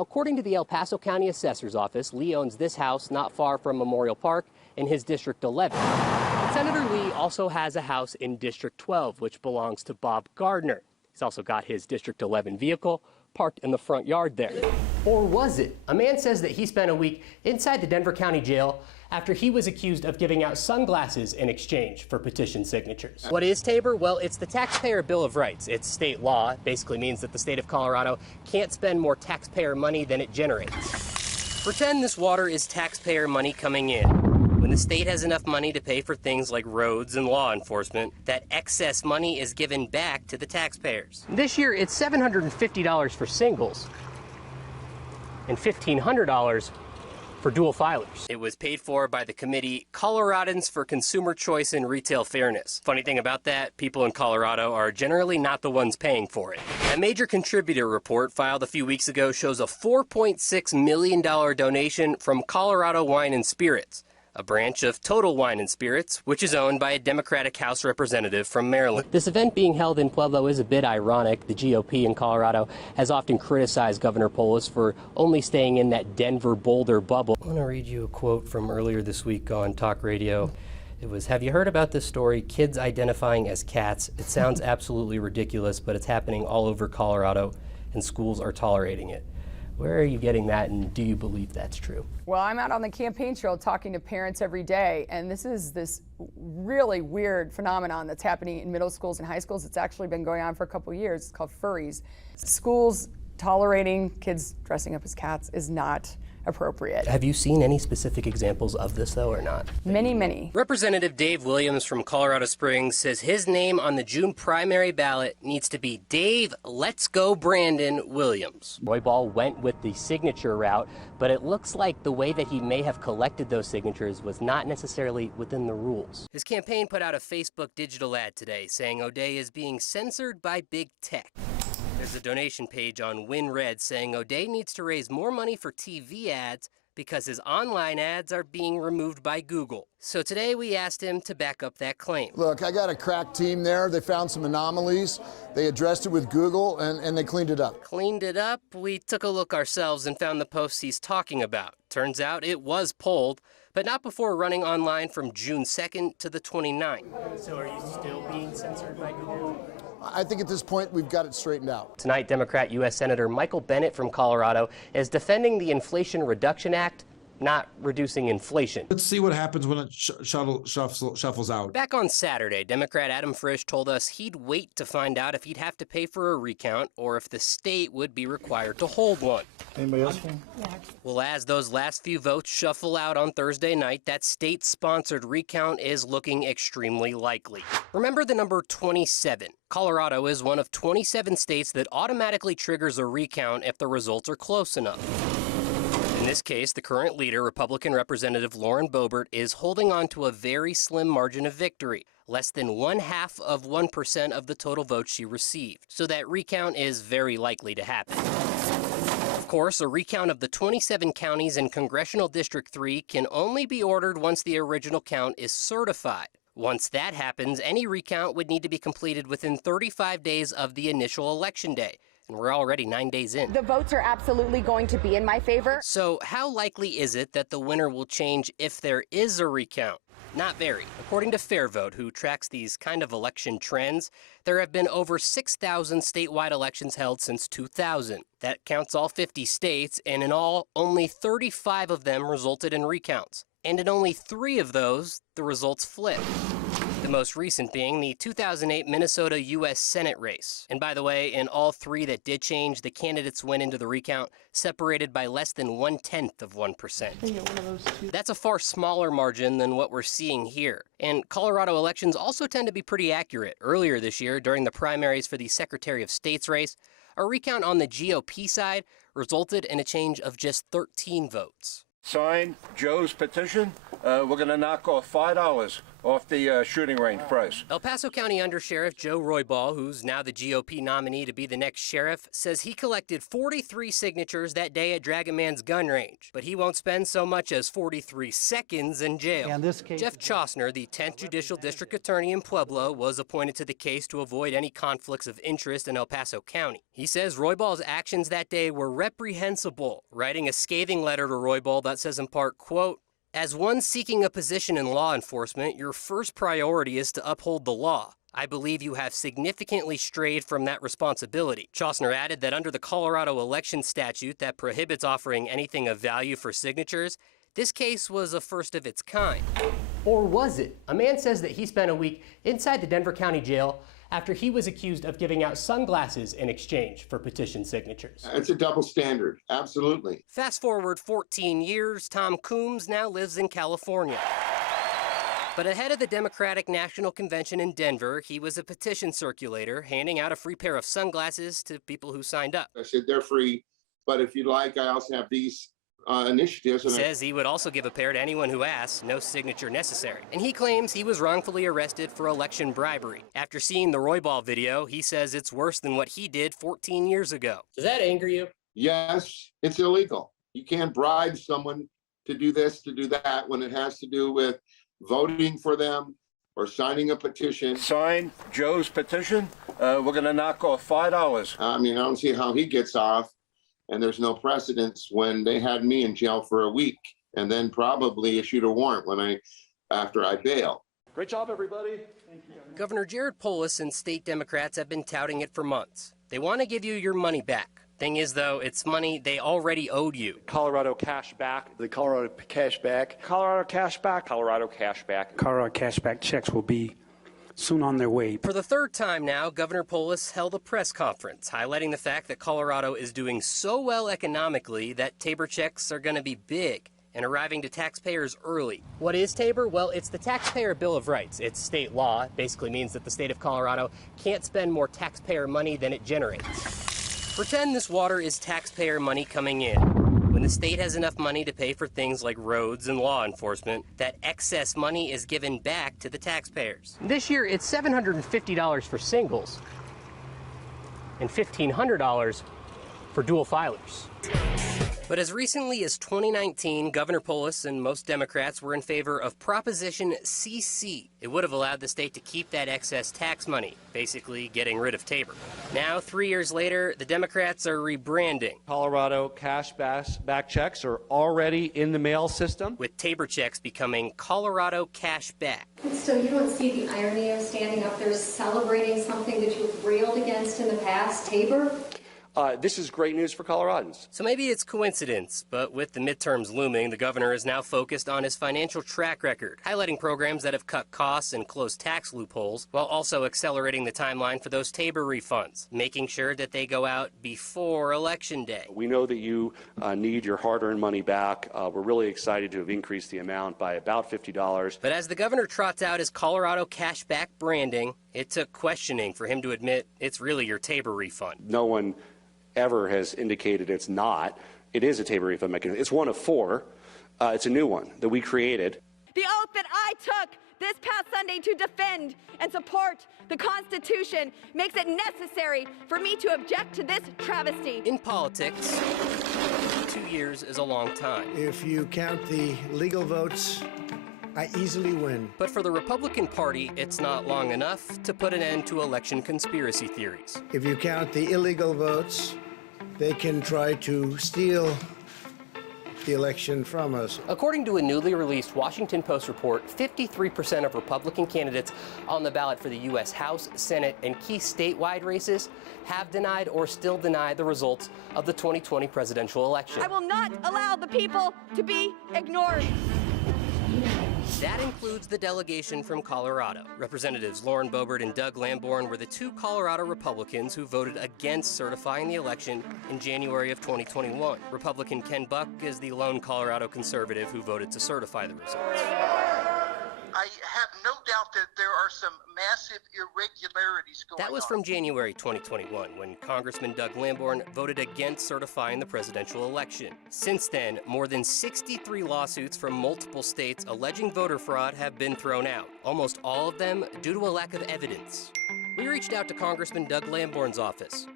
According to the El Paso County Assessor's Office, Lee owns this house not far from Memorial Park in his District 11. Senator Lee also has a house in District 12, which belongs to Bob Gardner. He's also got his District 11 vehicle parked in the front yard there. Or was it? A man says that he spent a week inside the Denver County Jail after he was accused of giving out sunglasses in exchange for petition signatures. What is Tabor? Well, it's the Taxpayer Bill of Rights. It's state law. It basically means that the state of Colorado can't spend more taxpayer money than it generates. Pretend this water is taxpayer money coming in. When the state has enough money to pay for things like roads and law enforcement, that excess money is given back to the taxpayers. This year, it's $750 for singles and $1,500 for dual filers. It was paid for by the committee Coloradans for Consumer Choice and Retail Fairness. Funny thing about that, people in Colorado are generally not the ones paying for it. A major contributor report filed a few weeks ago shows a $4.6 million donation from Colorado Wine and Spirits, a branch of Total Wine and Spirits, which is owned by a Democratic House representative from Maryland. This event being held in Pueblo is a bit ironic. The GOP in Colorado has often criticized Governor Polis for only staying in that Denver-Boulder bubble. I want to read you a quote from earlier this week on talk radio. It was, "Have you heard about this story? Kids identifying as cats. It sounds absolutely ridiculous, but it's happening all over Colorado, and schools are tolerating it." Where are you getting that, and do you believe that's true? Well, I'm out on the campaign trail talking to parents every day, and this is this really weird phenomenon that's happening in middle schools and high schools. It's actually been going on for a couple of years. It's called furries. Schools tolerating kids dressing up as cats is not appropriate. Have you seen any specific examples of this, though, or not? Many, many. Representative Dave Williams from Colorado Springs says his name on the June primary ballot needs to be Dave Let's Go Brandon Williams. Roy Ball went with the signature route, but it looks like the way that he may have collected those signatures was not necessarily within the rules. His campaign put out a Facebook digital ad today saying O'Day is being censored by big tech. There's a donation page on WinRed saying O'Day needs to raise more money for TV ads because his online ads are being removed by Google. So today we asked him to back up that claim. Look, I got a crack team there. They found some anomalies. They addressed it with Google and they cleaned it up. Cleaned it up? We took a look ourselves and found the posts he's talking about. Turns out it was pulled, but not before running online from June 2nd to the 29th. So are you still being censored by Google? I think at this point we've got it straightened out. Tonight, Democrat U.S. Senator Michael Bennet from Colorado is defending the Inflation Reduction Act, not reducing inflation. Let's see what happens when it shuffles out. Back on Saturday, Democrat Adam Frisch told us he'd wait to find out if he'd have to pay for a recount or if the state would be required to hold one. Anybody else? Well, as those last few votes shuffle out on Thursday night, that state-sponsored recount is looking extremely likely. Remember the number 27. Colorado is one of 27 states that automatically triggers a recount if the results are close enough. In this case, the current leader, Republican Representative Lauren Boebert, is holding on to a very slim margin of victory, less than 0.5% of the total votes she received. So that recount is very likely to happen. Of course, a recount of the 27 counties in Congressional District 3 can only be ordered once the original count is certified. Once that happens, any recount would need to be completed within 35 days of the initial election day. And we're already 9 days in. The votes are absolutely going to be in my favor. So how likely is it that the winner will change if there is a recount? Not very. According to FairVote, who tracks these kind of election trends, there have been over 6,000 statewide elections held since 2000. That counts all 50 states, and in all, only 35 of them resulted in recounts. And in only 3 of those, the results flipped. The most recent being the 2008 Minnesota U.S. Senate race. And by the way, in all 3 that did change, the candidates went into the recount separated by less than 0.1%. That's a far smaller margin than what we're seeing here. And Colorado elections also tend to be pretty accurate. Earlier this year, during the primaries for the Secretary of State's race, a recount on the GOP side resulted in a change of just 13 votes. Sign Joe's petition. We're going to knock off $5 off the shooting range price. El Paso County Undersheriff Joe Roybal, who's now the GOP nominee to be the next sheriff, says he collected 43 signatures that day at Dragon Man's gun range, but he won't spend so much as 43 seconds in jail. In this case, Jeff Chostner, the 10th Judicial District Attorney in Pueblo, was appointed to the case to avoid any conflicts of interest in El Paso County. He says Roybal's actions that day were reprehensible, writing a scathing letter to Roybal that says in part, quote, "As one seeking a position in law enforcement, your first priority is to uphold the law. I believe you have significantly strayed from that responsibility." Chostner added that under the Colorado election statute that prohibits offering anything of value for signatures, this case was a first of its kind. Or was it? A man says that he spent a week inside the Denver County Jail after he was accused of giving out sunglasses in exchange for petition signatures. It's a double standard, absolutely. Fast forward 14 years, Tom Coombs now lives in California. But ahead of the Democratic National Convention in Denver, he was a petition circulator, handing out a free pair of sunglasses to people who signed up. I said, they're free, but if you'd like, I also have these initiatives. He says he would also give a pair to anyone who asks, no signature necessary. And he claims he was wrongfully arrested for election bribery. After seeing the Roybal video, he says it's worse than what he did 14 years ago. Does that anger you? Yes, it's illegal. You can't bribe someone to do this, to do that, when it has to do with voting for them or signing a petition. Sign Joe's petition, we're going to knock off $5. I mean, I don't see how he gets off. And there's no precedence when they had me in jail for a week and then probably issued a warrant after I bail. Great job, everybody. Thank you. Governor Jared Polis and state Democrats have been touting it for months. They want to give you your money back. Thing is, though, it's money they already owed you. Colorado cash back. The Colorado cash back. Colorado cash back. Colorado cash back. Colorado cashback checks will be soon on their way. For the third time now, Governor Polis held a press conference highlighting the fact that Colorado is doing so well economically that Tabor checks are going to be big and arriving to taxpayers early. What is Tabor? Well, it's the Taxpayer Bill of Rights. It's state law. It basically means that the state of Colorado can't spend more taxpayer money than it generates. Pretend this water is taxpayer money coming in. When the state has enough money to pay for things like roads and law enforcement, that excess money is given back to the taxpayers. This year, it's $750 for singles and $1,500 for dual filers. But as recently as 2019, Governor Polis and most Democrats were in favor of Proposition CC. It would have allowed the state to keep that excess tax money, basically getting rid of Tabor. Now, 3 years later, the Democrats are rebranding. Colorado cash back checks are already in the mail system, with Tabor checks becoming Colorado Cash Back. And so you don't see the irony of standing up there celebrating something that you've railed against in the past, Tabor? This is great news for Coloradans. So maybe it's coincidence, but with the midterms looming, the governor is now focused on his financial track record, highlighting programs that have cut costs and closed tax loopholes, while also accelerating the timeline for those Tabor refunds, making sure that they go out before Election Day. We know that you need your hard-earned money back. We're really excited to have increased the amount by about $50. But as the governor trots out his Colorado Cash Back branding, it took questioning for him to admit it's really your Tabor refund. No one ever has indicated it's not. It is a Tabor refund mechanism. It's one of four. It's a new one that we created. The oath that I took this past Sunday to defend and support the Constitution makes it necessary for me to object to this travesty. In politics, 2 years is a long time. If you count the legal votes, I easily win. But for the Republican Party, it's not long enough to put an end to election conspiracy theories. If you count the illegal votes, they can try to steal the election from us. According to a newly released Washington Post report, 53% of Republican candidates on the ballot for the U.S. House, Senate, and key statewide races have denied or still deny the results of the 2020 presidential election. I will not allow the people to be ignored. That includes the delegation from Colorado. Representatives Lauren Boebert and Doug Lamborn were the two Colorado Republicans who voted against certifying the election in January of 2021. Republican Ken Buck is the lone Colorado conservative who voted to certify the results. I have no doubt that there are some massive irregularities going on. That was from January 2021, when Congressman Doug Lamborn voted against certifying the presidential election. Since then, more than 63 lawsuits from multiple states alleging voter fraud have been thrown out, almost all of them due to a lack of evidence. We reached out to Congressman Doug Lamborn's office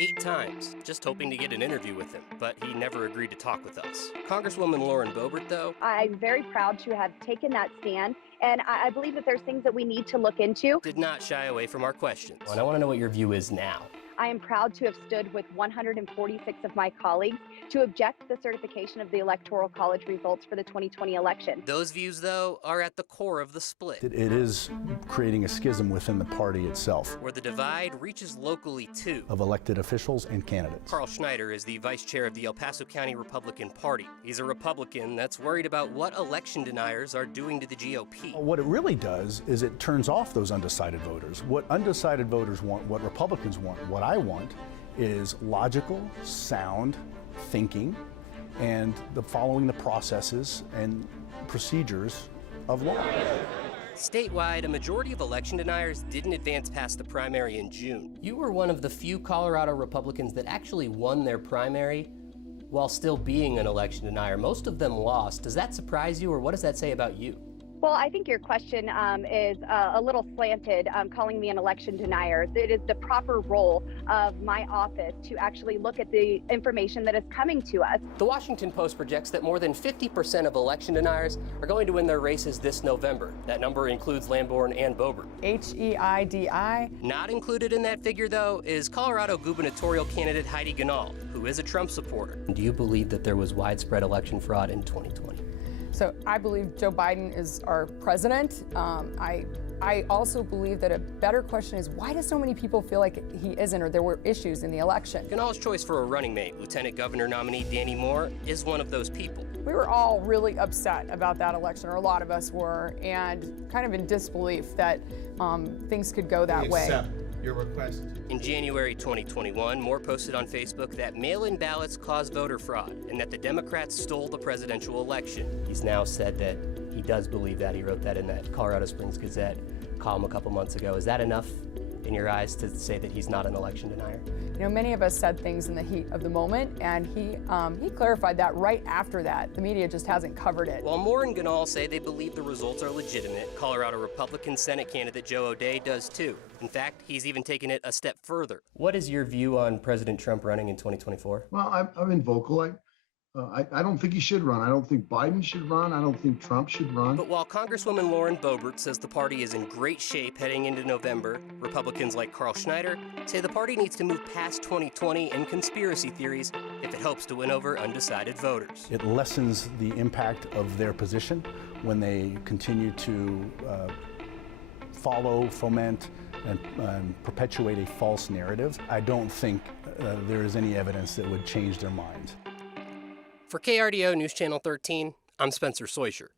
8 times, just hoping to get an interview with him, but he never agreed to talk with us. Congresswoman Lauren Boebert, though, I'm very proud to have taken that stand, and I believe that there's things that we need to look into. did not shy away from our questions. And I want to know what your view is now. I am proud to have stood with 146 of my colleagues to object to the certification of the Electoral College results for the 2020 election. Those views, though, are at the core of the split, It is creating a schism within the party itself where the divide reaches locally, too. of elected officials and candidates. Carl Schneider is the vice chair of the El Paso County Republican Party. He's a Republican that's worried about what election deniers are doing to the GOP. What it really does is it turns off those undecided voters. What undecided voters want, what Republicans want, what I want is logical, sound thinking and following the processes and procedures of law. Statewide, a majority of election deniers didn't advance past the primary in June. You were one of the few Colorado Republicans that actually won their primary while still being an election denier. Most of them lost. Does that surprise you, or what does that say about you? Well, I think your question is a little slanted, calling me an election denier. It is the proper role of my office to actually look at the information that is coming to us. The Washington Post projects that more than 50% of election deniers are going to win their races this November. That number includes Lamborn and Boebert. HEIDI. Not included in that figure, though, is Colorado gubernatorial candidate Heidi Ganahl, who is a Trump supporter. Do you believe that there was widespread election fraud in 2020? So I believe Joe Biden is our president. I also believe that a better question is, why do so many people feel like he isn't, or there were issues in the election? Ganahl's choice for a running mate, Lieutenant Governor nominee Danny Moore, is one of those people. We were all really upset about that election, or a lot of us were, and kind of in disbelief that things could go that way. Accept your request. In January 2021, Moore posted on Facebook that mail-in ballots cause voter fraud and that the Democrats stole the presidential election. He's now said that he does believe that. He wrote that in that Colorado Springs Gazette column a couple months ago. Is that enough in your eyes to say that he's not an election denier? You know, many of us said things in the heat of the moment, and he clarified that right after that. The media just hasn't covered it. While Moore and Ganahl say they believe the results are legitimate, Colorado Republican Senate candidate Joe O'Dea does too. In fact, he's even taken it a step further. What is your view on President Trump running in 2024? Well, I've been vocal. I don't think he should run. I don't think Biden should run. I don't think Trump should run. But while Congresswoman Lauren Boebert says the party is in great shape heading into November, Republicans like Carl Schneider say the party needs to move past 2020 and conspiracy theories if it hopes to win over undecided voters. It lessens the impact of their position when they continue to follow, foment, and perpetuate a false narrative. I don't think there is any evidence that would change their minds. For KRDO News Channel 13, I'm Spencer.soicher.